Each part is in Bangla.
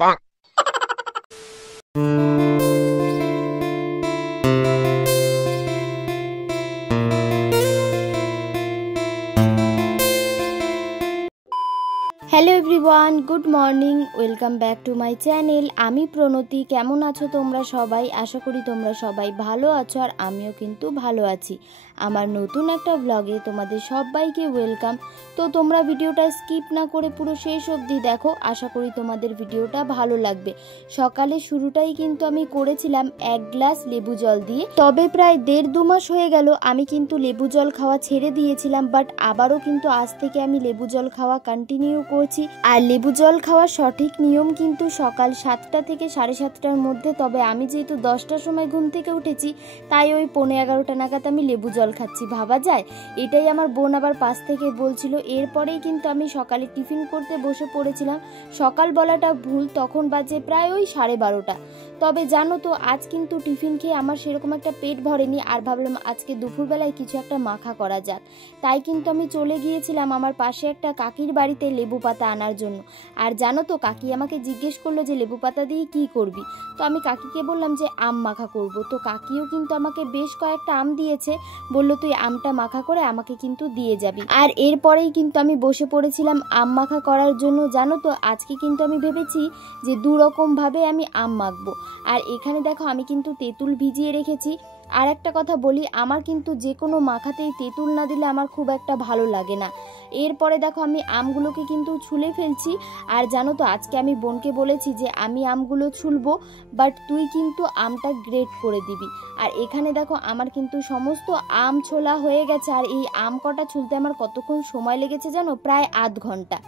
Hello everyone, good morning, welcome back to my channel. আমি প্রণতি। কেমন আছো তোমরা সবাই? আশা করি তোমরা সবাই ভালো আছো, আর আমিও কিন্তু ভালো আছি। আমার নতুন একটা ব্লগে তোমাদের সবাইকে ওয়েলকাম। তো তোমরা ভিডিওটা স্কিপ না করে পুরো শেষ অবধি দেখো, আশা করি তোমাদের ভিডিওটা ভালো লাগবে। সকালে শুরুটাই কিন্তু আমি করেছিলাম 1 গ্লাস লেবু জল দিয়ে। তবে প্রায় 1.5-2 মাস হয়ে গেল আমি কিন্তু লেবু জল খাওয়া ছেড়ে দিয়েছিলাম, বাট আবারও কিন্তু আজ থেকে আমি লেবু জল খাওয়া কন্টিনিউ করছি। আর লেবু জল খাওয়ার সঠিক নিয়ম কিন্তু সকাল 7টা থেকে 7:30টার মধ্যে। তবে আমি যেহেতু 10টার সময় ঘুম থেকে উঠেছি, তাই ওই 11:15 নাগাদ আমি লেবু জল খাচ্ছি। ভাবা যায়, এটাই আমার বোন আবার পাশ থেকে বলছিল। এরপরেই কিন্তু আমি সকালে টিফিন করতে বসে পড়েছিলাম। সকাল বলাটা ভুল, তখন বাজে প্রায় ওই 12:30। তবে জানো তো, আজ কিন্তু টিফিন খেয়ে আমার সেরকম একটা পেট ভরেনি, আর ভাবলাম আজকে দুপুরবেলায় কিছু একটা মাখা করা যাক। তাই কিন্তু আমি চলে গিয়েছিলাম আমার পাশে একটা কাকির বাড়িতে লেবু পাতা আনার জন্য। আর জানো তো, কাকি আমাকে জিজ্ঞেস করলো যে লেবু পাতা দিয়ে কি করবি। তো আমি কাকিকে বললাম যে আম মাখা করব। তো কাকিও কিন্তু আমাকে বেশ কয়েকটা আম দিয়েছে, বললো তুই আমটা মাখা করে আমাকে কিন্তু দিয়ে যাবি। আর এরপরেই কিন্তু আমি বসে পড়েছিলাম আম মাখা করার জন্য। জানো তো, আজকে কিন্তু আমি ভেবেছি যে 2 রকম ভাবে আমি আম মাখবো। আর এখানে দেখো, আমি কিন্তু তেঁতুল ভিজিয়ে রেখেছি। আর একটা কথা বলি, আমার কিন্তু যে কোনো মাখাতেই তেঁতুল না দিলে আমার খুব একটা ভালো লাগে না। এরপরে দেখো, আমি আমগুলোকে কিন্তু ছুলে ফেলছি। আর জানো তো, আজকে আমি বোনকে বলেছি যে আমি আমগুলো ছুলবো, বাট তুই কিন্তু আমটা গ্রেট করে দিবি। আর এখানে দেখো, আমার কিন্তু সমস্ত আম ছোলা হয়ে গেছে। আর এই আম কটা ছুলতে আমার কতক্ষণ সময় লেগেছে জানো? প্রায় আধ ঘন্টা।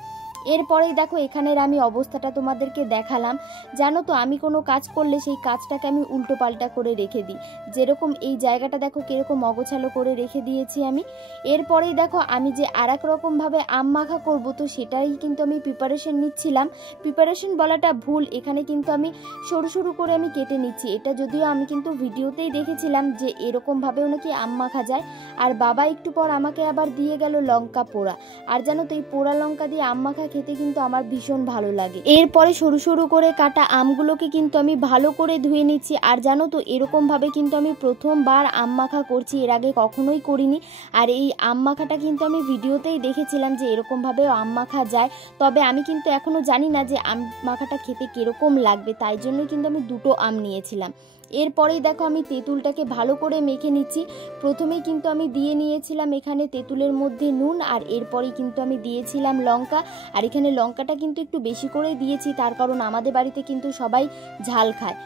এরপরেই দেখো, এখানের আমি অবস্থাটা তোমাদেরকে দেখালাম। জানো তো, আমি কোনো কাজ করলে সেই কাজটাকে আমি উল্টো পাল্টা করে রেখে দিই। যেরকম এই জায়গাটা দেখো কিরকম অগোছালো করে রেখে দিয়েছি আমি। এরপরেই দেখো, আমি যে আর এক রকমভাবে আম মাখা করব, তো সেটাই কিন্তু আমি প্রিপারেশন নিচ্ছিলাম। প্রিপারেশন বলাটা ভুল, এখানে কিন্তু আমি সরু সরু করে আমি কেটে নিচ্ছি। এটা যদিও আমি কিন্তু ভিডিওতেই দেখেছিলাম যে এরকমভাবেও নাকি আম মাখা যায়। আর বাবা একটু পর আমাকে আবার দিয়ে গেল লঙ্কা পোড়া। আর জানো তো, এই পোড়া লঙ্কা দিয়ে আম মাখা খেতে কিন্তু আমার ভীষণ ভালো লাগে। এরপরে সরু সরু করে কাটা আমগুলোকে কিন্তু আমি ভালো করে ধুয়ে নিচ্ছি। আর জানো তো, এরকম ভাবে কিন্তু আমি প্রথমবার আম মাখা করছি, এর আগে কখনোই করিনি। আর এই আম মাখাটা কিন্তু আমি ভিডিওতেই দেখেছিলাম যে এরকম ভাবে আম মাখা যায়। তবে আমি কিন্তু এখনো জানি না যে আম মাখাটা খেতে কিরকম লাগবে, তাই জন্যই কিন্তু আমি 2টো আম নিয়েছিলাম। এরপরেই দেখো, আমি তেঁতুলটাকে ভালো করে মেখে নিচ্ছি। প্রথমেই কিন্তু আমি দিয়ে নিয়েছিলাম এখানে তেঁতুলের মধ্যে নুন, আর এরপরেই কিন্তু আমি দিয়েছিলাম লঙ্কা। আর এখানে লঙ্কাটা কিন্তু একটু বেশি করে দিয়েছি, তার কারণ আমাদের বাড়িতে কিন্তু সবাই ঝাল খায়।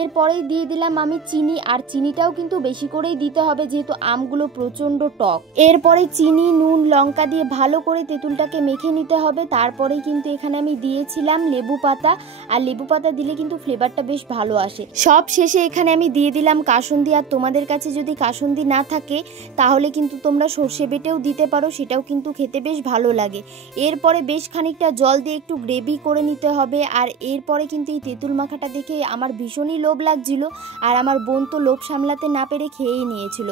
এরপরেই দিয়ে দিলাম আমি চিনি, আর চিনিটাও কিন্তু বেশি করেই দিতে হবে যেহেতু আমগুলো প্রচণ্ড টক। এরপরে চিনি, নুন, লঙ্কা দিয়ে ভালো করে তেঁতুলটাকে মেখে নিতে হবে। তারপরেই কিন্তু এখানে আমি দিয়েছিলাম লেবু পাতা, আর লেবু পাতা দিলে কিন্তু ফ্লেভারটা বেশ ভালো আসে। সব শেষে এখানে আমি দিয়ে দিলাম কাসুন্দি। আর তোমাদের কাছে যদি কাসুন্দি না থাকে তাহলে কিন্তু তোমরা সর্ষে বেটেও দিতে পারো, সেটাও কিন্তু খেতে বেশ ভালো লাগে। এরপরে বেশ খানিকটা জল দিয়ে একটু গ্রেভি করে নিতে হবে। আর এরপরে কিন্তু এই তেঁতুল মাখাটা দেখে আমার ভীষণই লোভ লাগছিল, আর আমার বোন তো লোভ সামলাতে না পেরে খেয়েই নিয়েছিল।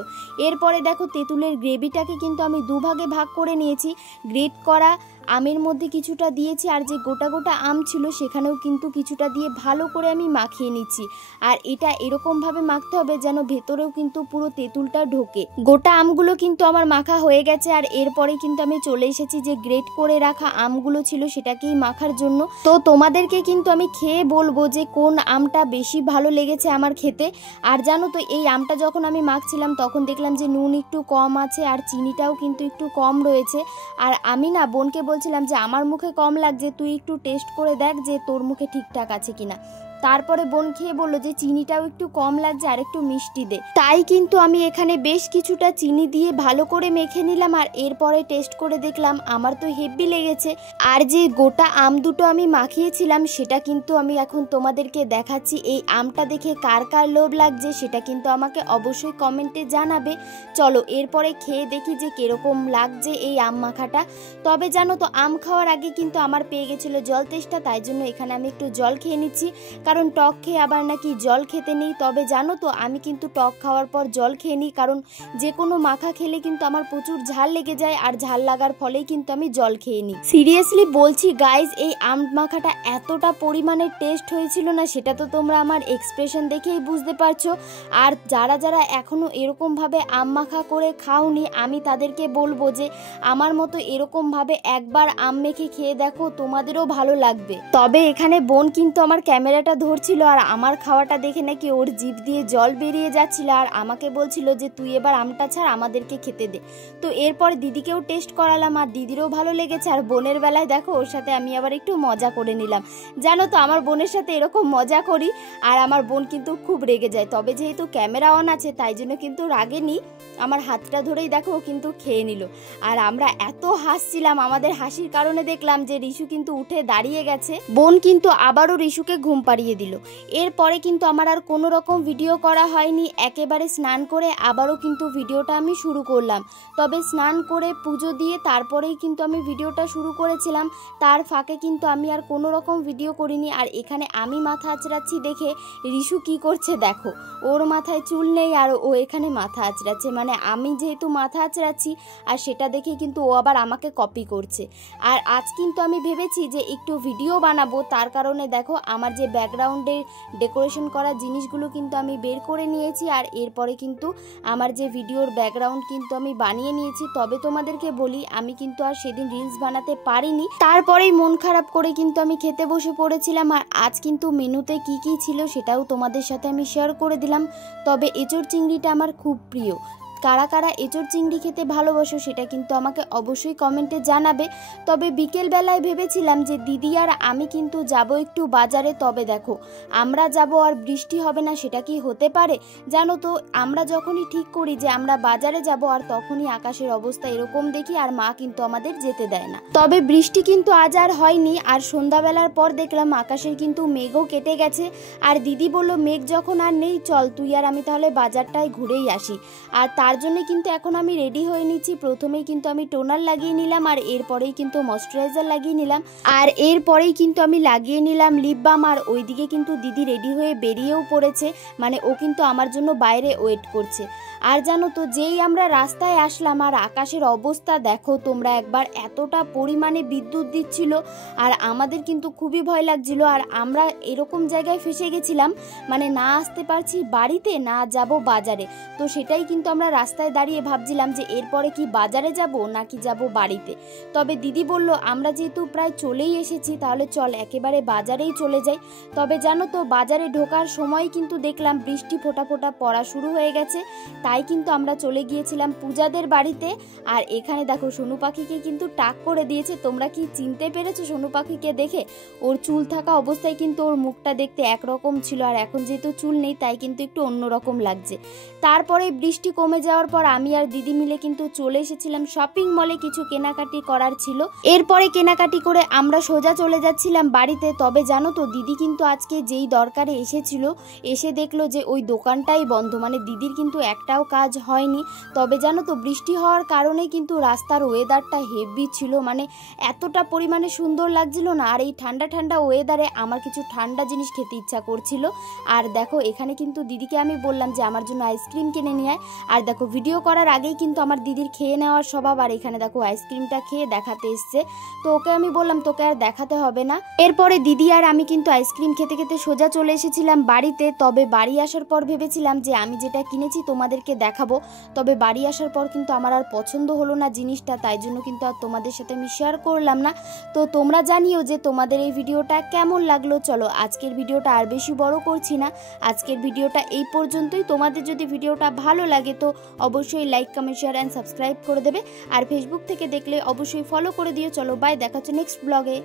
এরপরে দেখো, তেঁতুলের গ্রেভিটাকে কিন্তু আমি 2 ভাগে ভাগ করে নিয়েছি। গ্রেট করা আমের মধ্যে কিছুটা দিয়েছি, আর যে গোটা গোটা আম ছিল সেখানেও কিন্তু কিছুটা দিয়ে ভালো করে আমি মাখিয়ে নিচ্ছি। আর এটা এরকমভাবে মাখতে হবে যেন ভেতরেও কিন্তু পুরো তেঁতুলটা ঢোকে। গোটা আমগুলো কিন্তু আমার মাখা হয়ে গেছে। আর এরপরে কিন্তু আমি চলে এসেছি যে গ্রেট করে রাখা আমগুলো ছিল সেটাকেই মাখার জন্য। তো তোমাদেরকে কিন্তু আমি খেয়ে বলবো যে কোন আমটা বেশি ভালো লেগেছে আমার খেতে। আর জানো তো, এই আমটা যখন আমি মাখছিলাম তখন দেখলাম যে নুন একটু কম আছে, আর চিনিটাও কিন্তু একটু কম রয়েছে। আর আমি না বোনকে বলছিলাম যে আমার মুখে কম লাগছে, তুই একটু টেস্ট করে দেখ যে তোর মুখে ঠিকঠাক আছে কিনা। তারপরে বোন খেয়ে বললো যে চিনিটাও একটু কম লাগছে, আর একটু মিষ্টি দে। তাই কিন্তু আমি এখানে বেশ কিছুটা চিনি দিয়ে ভালো করে মেখে নিলাম। আর এরপরে টেস্ট করে দেখলাম আমার তো হেভি লেগেছে। আর যে গোটা আম দুটো আমি মাখিয়েছিলাম সেটা কিন্তু আমি এখন তোমাদেরকে দেখাচ্ছি। এই আমটা দেখে কার কার লোভ লাগছে সেটা কিন্তু আমাকে অবশ্যই কমেন্টে জানাবে। চলো এরপরে খেয়ে দেখি যে কিরকম লাগছে এই আম মাখাটা। তবে জানো তো, আম খাওয়ার আগে কিন্তু আমার পেয়ে গেছিলো জল তেষ্টা, তাই জন্য এখানে আমি একটু জল খেয়ে নিচ্ছি। কারণ টক খেয়ে আবার নাকি জল খেতে নেই। তবে জানো তো আমি কিন্তু টক খাওয়ার পর জল খেয়ে নিই, কারণ যে কোনো মাখা খেলে কিন্তু আমার প্রচুর ঝাল লেগে যায়, আর ঝাল লাগার ফলেই কিন্তু আমি জল খেয়ে নিই। সিরিয়াসলি বলছি গাইজ, এই আম মাখাটা এতটা পরিমাণে টেস্ট হয়েছিল না, সেটা তো তোমরা আমার এক্সপ্রেশন দেখেই বুঝতে পারছো। আর যারা যারা এখনো এরকমভাবে আম মাখা করে খাওনি, আমি তাদেরকে বলবো যে আমার মতো এরকমভাবে একবার আম মেখে খেয়ে দেখো, তোমাদেরও ভালো লাগবে। তবে এখানে বোন কিন্তু আমার ক্যামেরাটা ধরছিল, আর আমার খাওয়াটা দেখে নাকি ওর জিভ দিয়ে জল বেরিয়ে যাচ্ছিল, আর আমাকে বলছিল যে তুই এবার আমটা ছাড়, আমাদেরকে খেতে দে। তো এরপর দিদিকেও টেস্ট করালাম, আর দিদিরও ভালো লেগেছে। আর বোনের বেলায় দেখো ওর সাথে আমি আবার একটু মজা করে নিলাম। জানো তো আমার বোনের সাথে এরকম মজা করি, আর আমার বোন কিন্তু খুব রেগে যায়। তবে যেহেতু ক্যামেরা অন আছে তাই জন্য কিন্তু রাগেনি, আমার হাতটা ধরেই দেখো ও কিন্তু খেয়ে নিল। আর আমরা এত হাসছিলাম, আমাদের হাসির কারণে দেখলাম যে রিশু কিন্তু উঠে দাঁড়িয়ে গেছে। বোন কিন্তু আবারও রিশুকে ঘুম পাড়িয়ে দিল। এরপরে কিন্তু আমার আর কোনো রকম ভিডিও করা হয়নি, একেবারে স্নান করে আবারও কিন্তু ভিডিওটা আমি শুরু করলাম। তবে স্নান করে পুজো দিয়ে তারপরেই কিন্তু আমি ভিডিওটা শুরু করেছিলাম, তার ফাঁকে কিন্তু আমি আর কোনো রকম ভিডিও করিনি। আর এখানে আমি মাথা আঁচড়াচ্ছি দেখে রিশু কি করছে দেখো, ওর মাথায় চুল নেই আর ও এখানে মাথা আঁচড়াচ্ছে, মানে আমি যেহেতু মাথা আঁচড়াচ্ছি আর সেটা দেখে কিন্তু ও আবার আমাকে কপি করছে। আর আজ কিন্তু আমি ভেবেছি যে একটু ভিডিও বানাবো, তার কারণে দেখো আমার যে ব্যাকগ্রাউন্ডের ডেকোরেশন করা জিনিসগুলো কিন্তু আমি বের করে নিয়েছি, আর এরপরে কিন্তু আমার যে ভিডিওর ব্যাকগ্রাউন্ড কিন্তু আমি বানিয়ে নিয়েছি। তবে তোমাদেরকে বলি আমি কিন্তু আর সেদিন রিলস বানাতে পারিনি, তারপরেই মন খারাপ করে কিন্তু আমি খেতে বসে পড়েছিলাম। আর আজ কিন্তু মেনুতে কি কি ছিল সেটাও তোমাদের সাথে আমি শেয়ার করে দিলাম। তবে এঁচোড় চিংড়িটা আমার খুব প্রিয়। কারা কারা এঁচোড় চিংড়ি খেতে ভালোবাসো সেটা কিন্তু আমাকে অবশ্যই কমেন্টে জানাবে। তবে বিকেলবেলায় ভেবেছিলাম যে দিদি আর আমি কিন্তু যাব একটু বাজারে। তবে দেখো আমরা যাব আর বৃষ্টি হবে না, সেটা কি হতে পারে? জানো তো আমরা যখনই ঠিক করি যে আমরা বাজারে যাব, আর তখনই আকাশের অবস্থা এরকম দেখি, আর মা কিন্তু আমাদের যেতে দেয় না। তবে বৃষ্টি কিন্তু আজ আর হয়নি, আর সন্ধ্যাবেলার পর দেখলাম আকাশের কিন্তু মেঘও কেটে গেছে। আর দিদি বলল মেঘ যখন আর নেই চল তুই আর আমি তাহলে বাজারটায় ঘুরেই আসি। আর তার জন্য কিন্তু এখন আমি রেডি হয়ে নিচ্ছি। প্রথমেই কিন্তু আমি টোনার লাগিয়ে নিলাম, আর এরপরেই কিন্তু ময়শ্চারাইজার লাগিয়ে নিলাম, আর এরপরেই কিন্তু আমি লাগিয়ে নিলাম লিপ বাম। আর ওইদিকে কিন্তু দিদি রেডি হয়ে বেরিয়েও পড়েছে, মানে ও কিন্তু আমার জন্য বাইরে ওয়েট করছে। আর জানো তো যেই আমরা রাস্তায় আসলাম আর আকাশের অবস্থা দেখো তোমরা একবার, এতটা পরিমাণে বিদ্যুৎ দিচ্ছিল, আর আমাদের কিন্তু খুবই ভয় লাগছিল। আর আমরা এরকম জায়গায় ফেসে গেছিলাম, মানে না আসতে পারছি বাড়িতে না যাব বাজারে। তো সেটাই কিন্তু আমরা রাস্তায় দাঁড়িয়ে ভাবছিলাম যে এরপরে কি বাজারে যাব নাকি যাব বাড়িতে। তবে দিদি বলল আমরা যেহেতু প্রায় চলেই এসেছি তাহলে চল একেবারে বাজারেই চলে যাই। তবে জানো তো বাজারে ঢোকার সময় কিন্তু দেখলাম বৃষ্টি ফোঁটা ফোঁটা পড়া শুরু হয়ে গেছে, তাই কিন্তু আমরা চলে গিয়েছিলাম পূজাদের বাড়িতে। আর এখানে দেখো সোনু পাখিকে কিন্তু টাক করে দিয়েছে। তোমরা কি চিনতে পেরেছো সোনু পাখিকে দেখে? ওর চুল থাকা অবস্থায় কিন্তু ওর মুখটা দেখতে একরকম ছিল, আর এখন যেহেতু চুল নেই তাই কিন্তু একটু অন্যরকম লাগছে। তারপরে বৃষ্টি কমে যাওয়ার পর আমি আর দিদি মিলে কিন্তু চলে এসেছিলাম শপিং মলে, কিছু কেনাকাটি করার ছিল। এরপরে কেনাকাটি করে আমরা সোজা চলে যাচ্ছিলাম বাড়িতে। তবে জানো তো দিদি কিন্তু আজকে যেই দরকারে এসেছিল, এসে দেখলো যে ওই দোকানটাই বন্ধ, মানে দিদির কিন্তু একটাও কাজ হয়নি। তবে জানো তো বৃষ্টি হওয়ার কারণে কিন্তু রাস্তার ওয়েদারটা হেভি ছিল, মানে এতটা পরিমাণে সুন্দর লাগছিল না। আর এই ঠান্ডা ঠান্ডা ওয়েদারে আমার কিছু ঠান্ডা জিনিস খেতে ইচ্ছা করছিল। আর দেখো এখানে কিন্তু দিদিকে আমি বললাম যে আমার জন্য আইসক্রিম কিনে নিয়ে আয়। আর দেখো ভিডিও করার আগেই কিন্তু আমার দিদির খেয়ে নেওয়ার স্বভাব, আর এখানে দেখো আইসক্রিমটা খেয়ে দেখাতে এসছে। তো ওকে আমি বললাম তোকে আর দেখাতে হবে না। এরপরে দিদি আর আমি কিন্তু আইসক্রিম খেতে খেতে সোজা চলে এসেছিলাম বাড়িতে। তবে বাড়ি আসার পর ভেবেছিলাম যে আমি যেটা কিনেছি তোমাদেরকে দেখাবো, তবে বাড়ি আসার পর কিন্তু আমার আর পছন্দ হলো না জিনিসটা, তাই জন্য কিন্তু আর তোমাদের সাথে আমি শেয়ার করলাম না। তো তোমরা জানিও যে তোমাদের এই ভিডিওটা কেমন লাগলো। চলো আজকের ভিডিওটা আর বেশি বড় করছি না, আজকের ভিডিওটা এই পর্যন্তই। তোমাদের যদি ভিডিওটা ভালো লাগে তো অবশ্যই like comment share and subscribe করে দেবে, আর ফেসবুক থেকে দেখলে অবশ্যই ফলো করে দিও। চলো বাই, দেখা হচ্ছে নেক্সট ব্লগে।